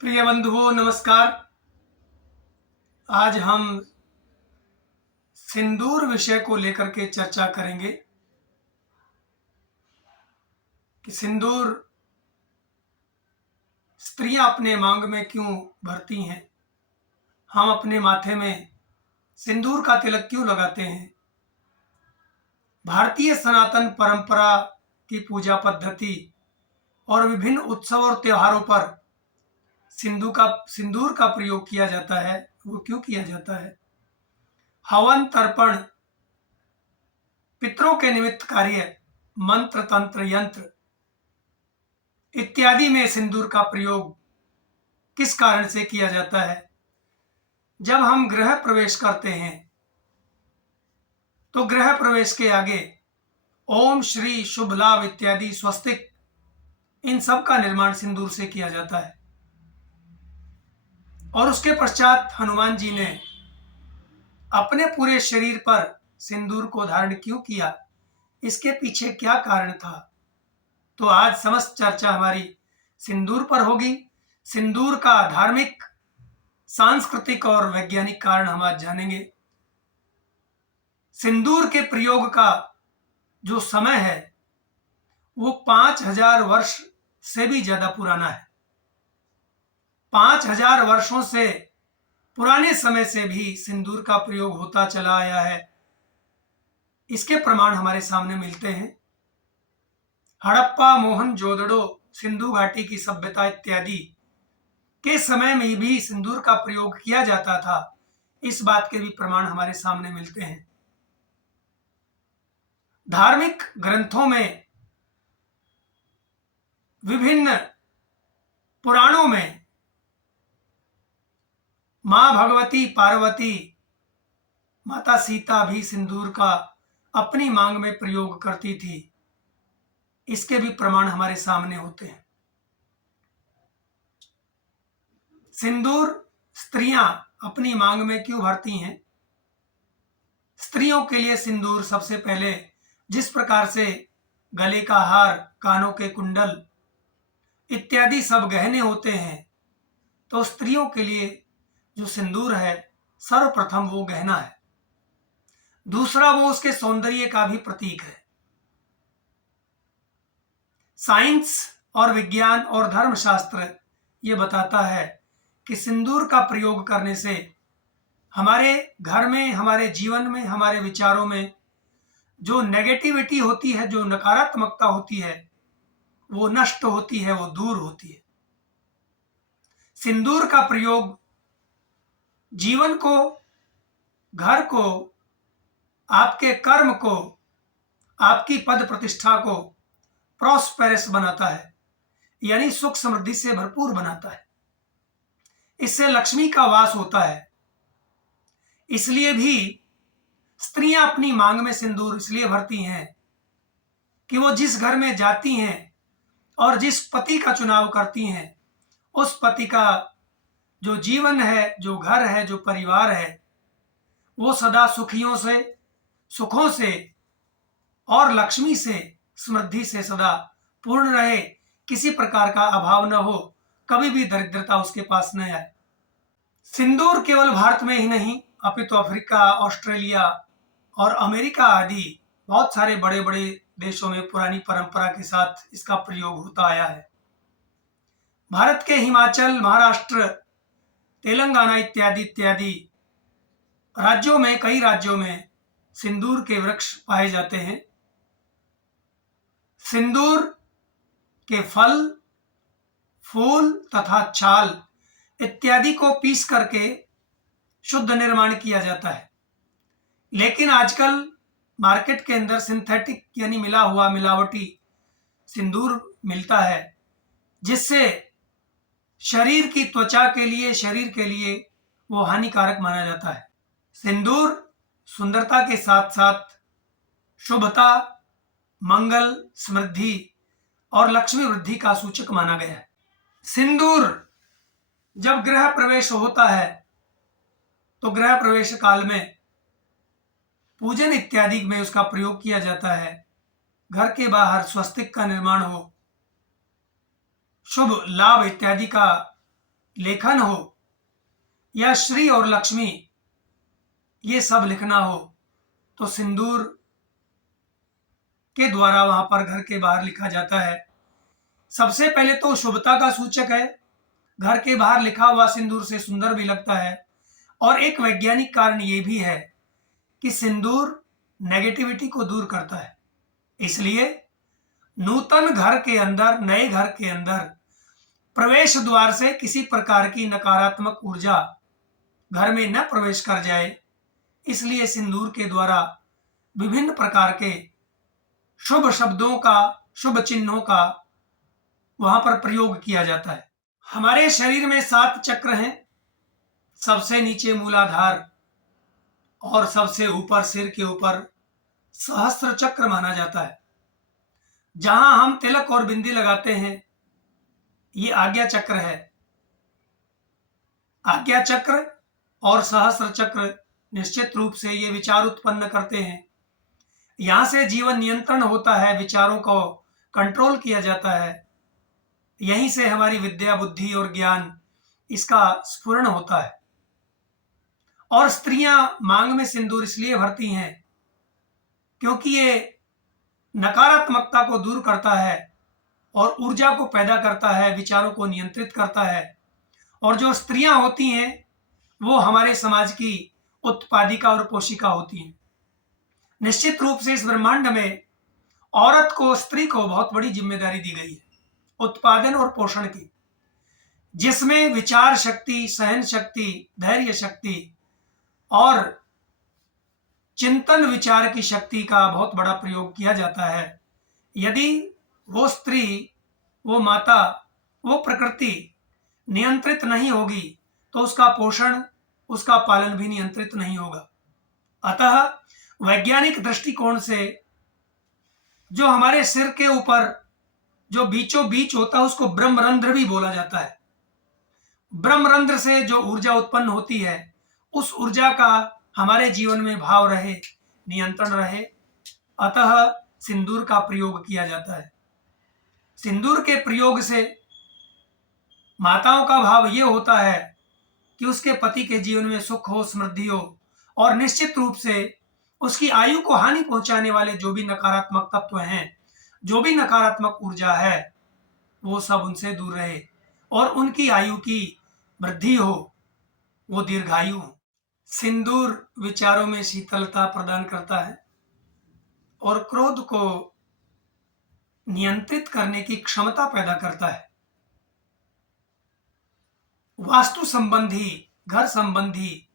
प्रिय बंधुओं नमस्कार। आज हम सिंदूर विषय को लेकर के चर्चा करेंगे कि सिंदूर स्त्रियां अपने मांग में क्यों भरती हैं। हम अपने माथे में सिंदूर का तिलक क्यों लगाते हैं। भारतीय सनातन परंपरा की पूजा पद्धति और विभिन्न उत्सव और त्योहारों पर सिंदूर का प्रयोग किया जाता है। वो क्यों किया जाता है। हवन तर्पण, पितरों के निमित्त कार्य, मंत्र तंत्र यंत्र इत्यादि में सिंदूर का प्रयोग किस कारण से किया जाता है। जब हम गृह प्रवेश करते हैं तो गृह प्रवेश के आगे ओम श्री शुभ लाभ इत्यादि स्वस्तिक, इन सब का निर्माण सिंदूर से किया जाता है। और उसके पश्चात हनुमान जी ने अपने पूरे शरीर पर सिंदूर को धारण क्यों किया, इसके पीछे क्या कारण था। तो आज समस्त चर्चा हमारी सिंदूर पर होगी। सिंदूर का धार्मिक, सांस्कृतिक और वैज्ञानिक कारण हम आज जानेंगे। सिंदूर के प्रयोग का जो समय है वो 5000 वर्ष से भी ज्यादा पुराना है। 5000 वर्षों से पुराने समय से भी सिंदूर का प्रयोग होता चला आया है। इसके प्रमाण हमारे सामने मिलते हैं। हड़प्पा, मोहनजोदड़ो, सिंधु घाटी की सभ्यता इत्यादि के समय में भी सिंदूर का प्रयोग किया जाता था। इस बात के भी प्रमाण हमारे सामने मिलते हैं। धार्मिक ग्रंथों में, विभिन्न पुराणों में मां भगवती, पार्वती, माता सीता भी सिंदूर का अपनी मांग में प्रयोग करती थी। इसके भी प्रमाण हमारे सामने होते हैं। सिंदूर स्त्रियां अपनी मांग में क्यों भरती हैं। स्त्रियों के लिए सिंदूर सबसे पहले जिस प्रकार से गले का हार, कानों के कुंडल इत्यादि सब गहने होते हैं, तो स्त्रियों के लिए जो सिंदूर है सर्वप्रथम वो गहना है। दूसरा, वो उसके सौंदर्य का भी प्रतीक है। साइंस और विज्ञान और धर्मशास्त्र ये बताता है कि सिंदूर का प्रयोग करने से हमारे घर में, हमारे जीवन में, हमारे विचारों में जो नेगेटिविटी होती है, जो नकारात्मकता होती है, वो नष्ट होती है, वो दूर होती है। सिंदूर का प्रयोग जीवन को, घर को, आपके कर्म को, आपकी पद प्रतिष्ठा को प्रॉस्पेरस बनाता है, यानी सुख समृद्धि से भरपूर बनाता है। इससे लक्ष्मी का वास होता है। इसलिए भी स्त्रियां अपनी मांग में सिंदूर इसलिए भरती हैं कि वो जिस घर में जाती हैं और जिस पति का चुनाव करती हैं, उस पति का जो जीवन है, जो घर है, जो परिवार है, वो सदा सुखियों से, सुखों से और लक्ष्मी से, समृद्धि से सदा पूर्ण रहे। किसी प्रकार का अभाव न हो, कभी भी दरिद्रता उसके पास न आए। सिंदूर केवल भारत में ही नहीं, अपितु अफ्रीका, ऑस्ट्रेलिया और अमेरिका आदि बहुत सारे बड़े बड़े देशों में पुरानी परंपरा के साथ इसका प्रयोग होता आया है। भारत के हिमाचल, महाराष्ट्र, तेलंगाना इत्यादि इत्यादि राज्यों में, कई राज्यों में सिंदूर के वृक्ष पाए जाते हैं। सिंदूर के फल, फूल तथा छाल इत्यादि को पीस करके शुद्ध निर्माण किया जाता है। लेकिन आजकल मार्केट के अंदर सिंथेटिक यानी मिला हुआ, मिलावटी सिंदूर मिलता है, जिससे शरीर की त्वचा के लिए, शरीर के लिए वो हानिकारक माना जाता है। सिंदूर सुंदरता के साथ साथ शुभता, मंगल, समृद्धि और लक्ष्मी वृद्धि का सूचक माना गया है। सिंदूर जब गृह प्रवेश होता है तो गृह प्रवेश काल में पूजन इत्यादि में उसका प्रयोग किया जाता है। घर के बाहर स्वस्तिक का निर्माण हो, शुभ लाभ इत्यादि का लेखन हो या श्री और लक्ष्मी ये सब लिखना हो तो सिंदूर के द्वारा वहां पर घर के बाहर लिखा जाता है। सबसे पहले तो शुभता का सूचक है। घर के बाहर लिखा हुआ सिंदूर से सुंदर भी लगता है। और एक वैज्ञानिक कारण ये भी है कि सिंदूर नेगेटिविटी को दूर करता है। इसलिए नूतन घर के अंदर, नए घर के अंदर प्रवेश द्वार से किसी प्रकार की नकारात्मक ऊर्जा घर में न प्रवेश कर जाए, इसलिए सिंदूर के द्वारा विभिन्न प्रकार के शुभ शब्दों का, शुभ चिन्हों का वहां पर प्रयोग किया जाता है। हमारे शरीर में 7 चक्र हैं। सबसे नीचे मूलाधार और सबसे ऊपर सिर के ऊपर सहस्त्र चक्र माना जाता है। जहां हम तिलक और बिंदी लगाते हैं ये आज्ञा चक्र है। आज्ञा चक्र और सहस्त्र चक्र निश्चित रूप से ये विचार उत्पन्न करते हैं। यहां से जीवन नियंत्रण होता है, विचारों को कंट्रोल किया जाता है। यहीं से हमारी विद्या, बुद्धि और ज्ञान इसका स्फुरण होता है। और स्त्रियां मांग में सिंदूर इसलिए भरती हैं क्योंकि ये नकारात्मकता को दूर करता है और ऊर्जा को पैदा करता है, विचारों को नियंत्रित करता है। और जो स्त्रियां होती हैं वो हमारे समाज की उत्पादिका और पोषिका होती हैं। निश्चित रूप से इस ब्रह्मांड में औरत को, स्त्री को बहुत बड़ी जिम्मेदारी दी गई है उत्पादन और पोषण की, जिसमें विचार शक्ति, सहन शक्ति, धैर्य शक्ति और चिंतन विचार की शक्ति का बहुत बड़ा प्रयोग किया जाता है। यदि वो स्त्री, वो माता, वो प्रकृति नियंत्रित नहीं होगी तो उसका पोषण, उसका पालन भी नियंत्रित नहीं होगा। अतः वैज्ञानिक दृष्टिकोण से जो हमारे सिर के ऊपर जो बीचों बीच होता है उसको ब्रह्मरंध्र भी बोला जाता है। ब्रह्मरंध्र से जो ऊर्जा उत्पन्न होती है उस ऊर्जा का हमारे जीवन में भाव रहे, नियंत्रण रहे, अतः सिंदूर का प्रयोग किया जाता है। सिंदूर के प्रयोग से माताओं का भाव ये होता है कि उसके पति के जीवन में सुख हो, समृद्धि हो और निश्चित रूप से उसकी आयु को हानि पहुंचाने वाले जो भी नकारात्मक तत्व हैं, जो भी नकारात्मक ऊर्जा है, वो सब उनसे दूर रहे और उनकी आयु की वृद्धि हो, वो दीर्घायु हो। सिंदूर विचारों में शीतलता प्रदान करता है और क्रोध को नियंत्रित करने की क्षमता पैदा करता है। वास्तु संबंधी, घर संबंधी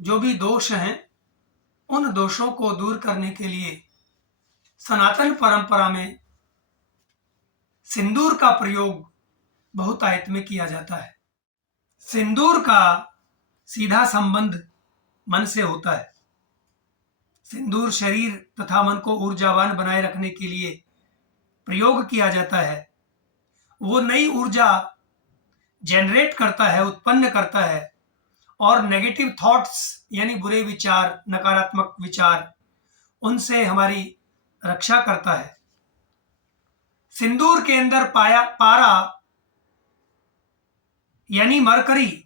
जो भी दोष हैं, उन दोषों को दूर करने के लिए सनातन परंपरा में सिंदूर का प्रयोग बहुतायत में किया जाता है। सिंदूर का सीधा संबंध मन से होता है। सिंदूर शरीर तथा मन को ऊर्जावान बनाए रखने के लिए प्रयोग किया जाता है। वो नई ऊर्जा जनरेट करता है, उत्पन्न करता है और नेगेटिव थॉट्स यानी बुरे विचार, नकारात्मक विचार, उनसे हमारी रक्षा करता है। सिंदूर के अंदर पारा यानी मरकरी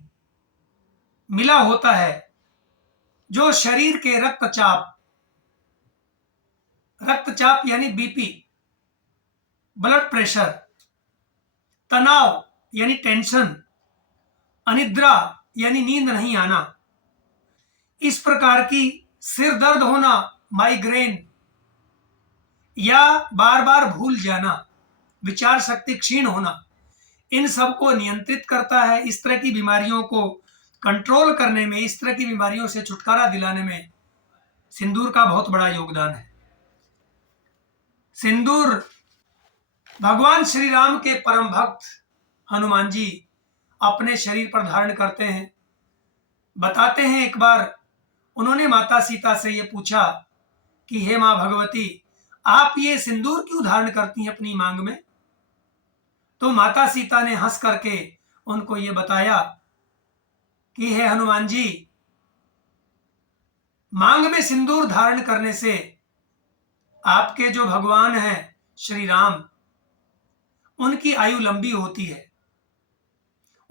मिला होता है जो शरीर के रक्तचाप यानी बीपी, ब्लड प्रेशर, तनाव यानी टेंशन, अनिद्रा यानी नींद नहीं आना, इस प्रकार की सिर दर्द होना, माइग्रेन या बार बार भूल जाना, विचार शक्ति क्षीण होना, इन सब को नियंत्रित करता है। इस तरह की बीमारियों को कंट्रोल करने में, इस तरह की बीमारियों से छुटकारा दिलाने में सिंदूर का बहुत बड़ा योगदान है। सिंदूर भगवान श्री राम के परम भक्त हनुमान जी अपने शरीर पर धारण करते हैं। बताते हैं एक बार उन्होंने माता सीता से ये पूछा कि हे मां भगवती, आप ये सिंदूर क्यों धारण करती हैं अपनी मांग में? तो माता सीता ने हंस करके उनको ये बताया कि हे हनुमान जी, मांग में सिंदूर धारण करने से आपके जो भगवान हैं श्री राम, उनकी आयु लंबी होती है,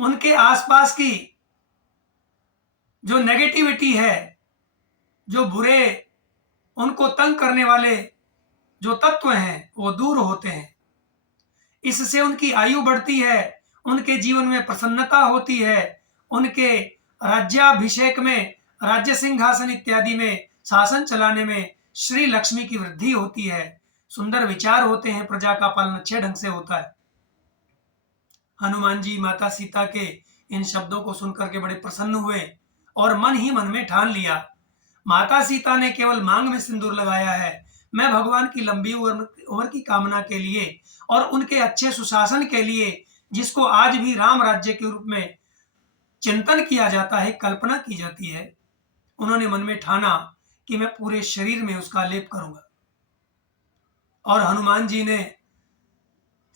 उनके आसपास की जो नेगेटिविटी है, जो बुरे, उनको तंग करने वाले जो तत्व हैं, वो दूर होते हैं। इससे उनकी आयु बढ़ती है, उनके जीवन में प्रसन्नता होती है, उनके राज्याभिषेक में, राज्य सिंहासन इत्यादि में शासन चलाने में श्री लक्ष्मी की वृद्धि होती है। सुंदर विचार होते हैं, प्रजा का पालन अच्छे ढंग से होता है। हनुमान जी माता सीता के इन शब्दों को सुनकर के बड़े प्रसन्न हुए और मन ही मन में ठान लिया, माता सीता ने केवल मांग में सिंदूर लगाया है, मैं भगवान की लंबी उम्र की कामना के लिए और उनके अच्छे सुशासन के लिए, जिसको आज भी राम राज्य के रूप में चिंतन किया जाता है, कल्पना की जाती है, उन्होंने मन में ठाना कि मैं पूरे शरीर में उसका लेप करूंगा। और हनुमान जी ने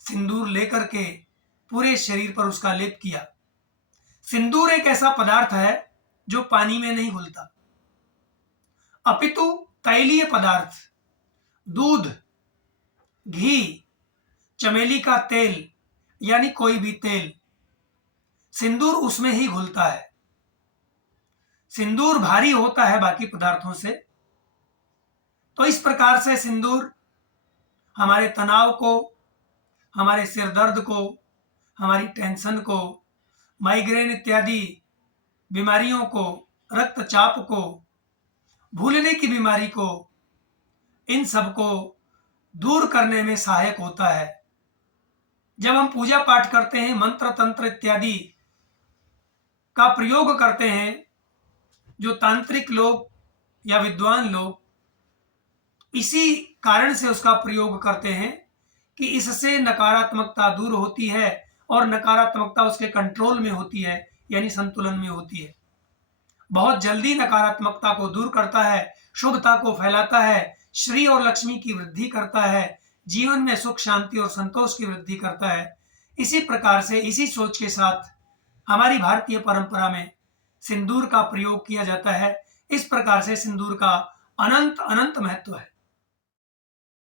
सिंदूर लेकर के पूरे शरीर पर उसका लेप किया। सिंदूर एक ऐसा पदार्थ है जो पानी में नहीं घुलता, अपितु तैलीय पदार्थ, दूध, घी, चमेली का तेल यानी कोई भी तेल, सिंदूर उसमें ही घुलता है। सिंदूर भारी होता है बाकी पदार्थों से। तो इस प्रकार से सिंदूर हमारे तनाव को, हमारे सिर दर्द को, हमारी टेंशन को, माइग्रेन इत्यादि बीमारियों को, रक्तचाप को, भूलने की बीमारी को, इन सब को दूर करने में सहायक होता है। जब हम पूजा पाठ करते हैं, मंत्र तंत्र इत्यादि का प्रयोग करते हैं, जो तांत्रिक लोग या विद्वान लोग इसी कारण से उसका प्रयोग करते हैं कि इससे नकारात्मकता दूर होती है और नकारात्मकता उसके कंट्रोल में होती है, यानी संतुलन में होती है। बहुत जल्दी नकारात्मकता को दूर करता है, शुभता को फैलाता है, श्री और लक्ष्मी की वृद्धि करता है, जीवन में सुख शांति और संतोष की वृद्धि करता है। इसी प्रकार से, इसी सोच के साथ हमारी भारतीय परंपरा में सिंदूर का प्रयोग किया जाता है। इस प्रकार से सिंदूर का अनंत अनंत महत्व है।